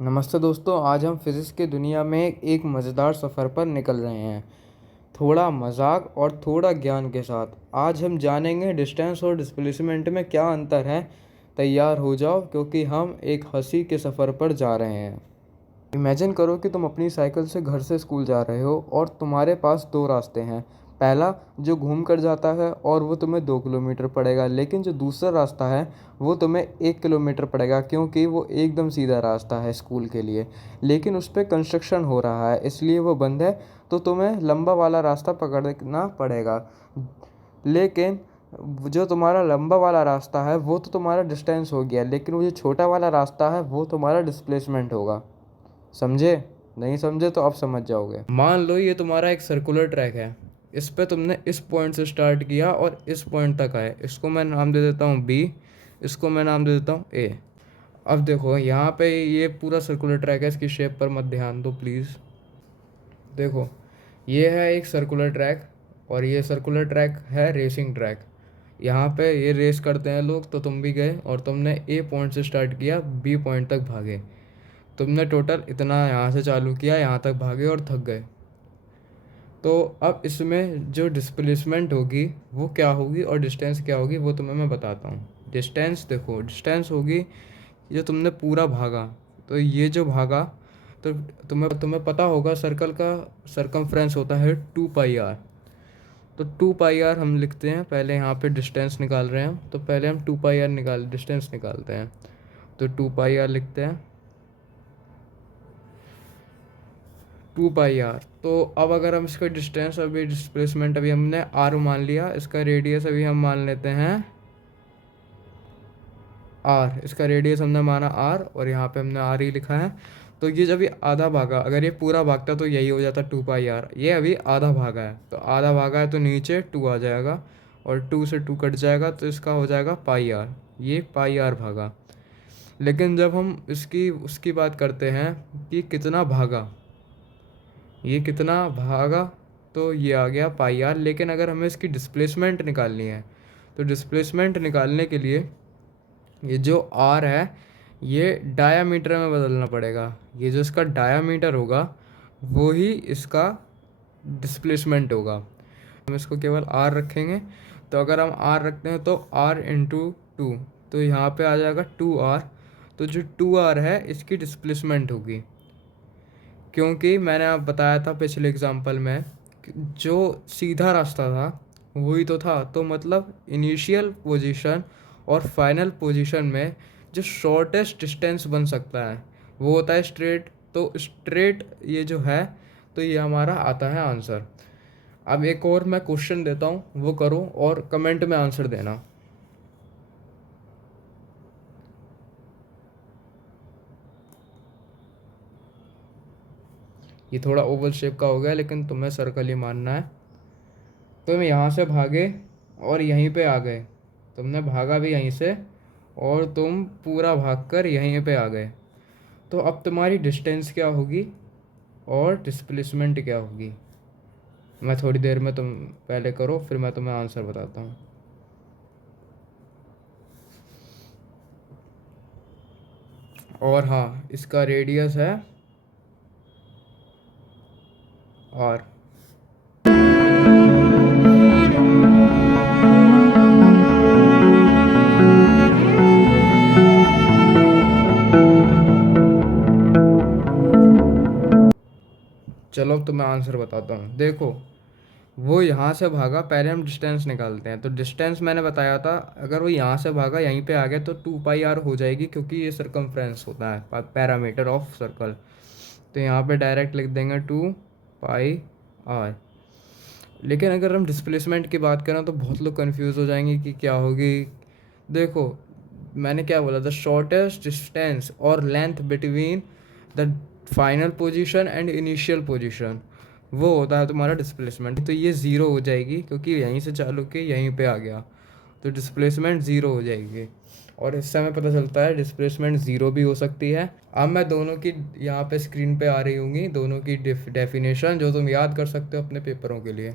नमस्ते दोस्तों, आज हम फिज़िक्स की दुनिया में एक मज़ेदार सफ़र पर निकल रहे हैं। थोड़ा मजाक और थोड़ा ज्ञान के साथ आज हम जानेंगे डिस्टेंस और डिस्प्लेसमेंट में क्या अंतर है। तैयार हो जाओ क्योंकि हम एक हंसी के सफ़र पर जा रहे हैं। इमेजिन करो कि तुम अपनी साइकिल से घर से स्कूल जा रहे हो और तुम्हारे पास दो रास्ते हैं। पहला जो घूम कर जाता है और वो तुम्हें 2 किलोमीटर पड़ेगा, लेकिन जो दूसरा रास्ता है वो तुम्हें 1 किलोमीटर पड़ेगा क्योंकि वो एकदम सीधा रास्ता है स्कूल के लिए। लेकिन उस पर कंस्ट्रक्शन हो रहा है इसलिए वो बंद है, तो तुम्हें लंबा वाला रास्ता पकड़ना पड़ेगा। लेकिन जो तुम्हारा लंबा वाला रास्ता है वो तो तुम्हारा डिस्टेंस हो गया, लेकिन वो जो छोटा वाला रास्ता है वो तुम्हारा डिस्प्लेसमेंट होगा। समझे? नहीं समझे तो अब समझ जाओगे। मान लो ये तुम्हारा एक सर्कुलर ट्रैक है। इस पे तुमने इस पॉइंट से स्टार्ट किया और इस पॉइंट तक आए। इसको मैं नाम दे देता हूँ बी, इसको मैं नाम दे देता हूँ ए। अब देखो यहाँ पे ये पूरा सर्कुलर ट्रैक है, इसकी शेप पर मत ध्यान दो प्लीज़। देखो ये है एक सर्कुलर ट्रैक और ये सर्कुलर ट्रैक है रेसिंग ट्रैक। यहाँ पे ये रेस करते हैं लोग, तो तुम भी गए और तुमने ए पॉइंट से स्टार्ट किया, बी पॉइंट तक भागे। तुमने टोटल इतना यहाँ से चालू किया, यहाँ तक भागे और थक गए। तो अब इसमें जो डिस्प्लेसमेंट होगी वो क्या होगी और डिस्टेंस क्या होगी वो तुम्हें मैं बताता हूँ। डिस्टेंस देखो, डिस्टेंस होगी जो तुमने पूरा भागा। तो ये जो भागा, तो तुम्हें तुम्हें पता होगा सर्कल का सरकमफ्रेंस होता है 2 पाई आर। तो 2 पाई आर हम लिखते हैं, पहले यहाँ पे डिस्टेंस निकाल रहे हैं तो पहले हम 2 पाई आर डिस्टेंस निकालते हैं। तो 2 पाई आर लिखते हैं 2 पाई आर। तो अब अगर हम इसका डिस्टेंस, अभी डिस्प्लेसमेंट अभी हमने आर मान लिया, इसका रेडियस अभी हम मान लेते हैं आर। इसका रेडियस हमने माना आर और यहाँ पे हमने आर ही लिखा है। तो ये जब ये आधा भागा, अगर ये पूरा भागता तो यही हो जाता 2 पाई आर। ये अभी आधा भागा है, तो आधा भागा है तो नीचे 2 आ जाएगा और 2 से 2 कट जाएगा तो इसका हो जाएगा पाई आर। ये पाई आर भागा। लेकिन जब हम इसकी उसकी बात करते हैं कि कितना भागा, ये कितना भागा, तो ये आ गया पाई आर। लेकिन अगर हमें इसकी डिस्प्लेसमेंट निकालनी है तो डिस्प्लेसमेंट निकालने के लिए ये जो आर है ये डायामीटर में बदलना पड़ेगा। ये जो इसका डायामीटर होगा वो ही इसका डिस्प्लेसमेंट होगा। हम इसको केवल आर रखेंगे, तो अगर हम आर रखते हैं तो आर इंटू 2, तो यहाँ पे आ जाएगा 2 आर। तो जो 2 आर है इसकी डिस्प्लेसमेंट होगी, क्योंकि मैंने आप बताया था पिछले एग्जांपल में कि जो सीधा रास्ता था वही तो था। तो मतलब इनिशियल पोजीशन और फाइनल पोजीशन में जो शॉर्टेस्ट डिस्टेंस बन सकता है वो होता है स्ट्रेट। तो स्ट्रेट ये जो है, तो ये हमारा आता है आंसर। अब एक और मैं क्वेश्चन देता हूँ, वो करो और कमेंट में आंसर देना। ये थोड़ा ओवल शेप का हो गया लेकिन तुम्हें सर्कल ही मानना है। तुम यहाँ से भागे और यहीं पे आ गए, तुमने भागा भी यहीं से और तुम पूरा भागकर यहीं पे आ गए। तो अब तुम्हारी डिस्टेंस क्या होगी और डिस्प्लेसमेंट क्या होगी, मैं थोड़ी देर में, तुम पहले करो फिर मैं तुम्हें आंसर बताता हूँ। और हाँ, इसका रेडियस है और चलो अब तुम्हें आंसर बताता हूँ। देखो वो यहाँ से भागा, पहले हम डिस्टेंस निकालते हैं। तो डिस्टेंस मैंने बताया था, अगर वो यहाँ से भागा यहीं पे आ गया तो 2 पाई आर हो जाएगी, क्योंकि ये सरकमफ्रेंस होता है, पैरामीटर ऑफ सर्कल। तो यहाँ पे डायरेक्ट लिख देंगे 2 पाई आर। लेकिन अगर हम डिस्प्लेसमेंट की बात करें तो बहुत लोग कंफ्यूज हो जाएंगे कि क्या होगी। देखो मैंने क्या बोला, द शॉर्टेस्ट डिस्टेंस और length between the final position and initial position, वो होता है तुम्हारा डिस्प्लेसमेंट। तो ये ज़ीरो हो जाएगी क्योंकि यहीं से चालू के यहीं पे आ गया, तो डिस्प्लेसमेंट ज़ीरो हो जाएगी। और इससे हमें पता चलता है डिस्प्लेसमेंट ज़ीरो भी हो सकती है। अब मैं दोनों की यहाँ पे स्क्रीन पे आ रही होंगी, दोनों की डेफिनेशन जो तुम याद कर सकते हो अपने पेपरों के लिए।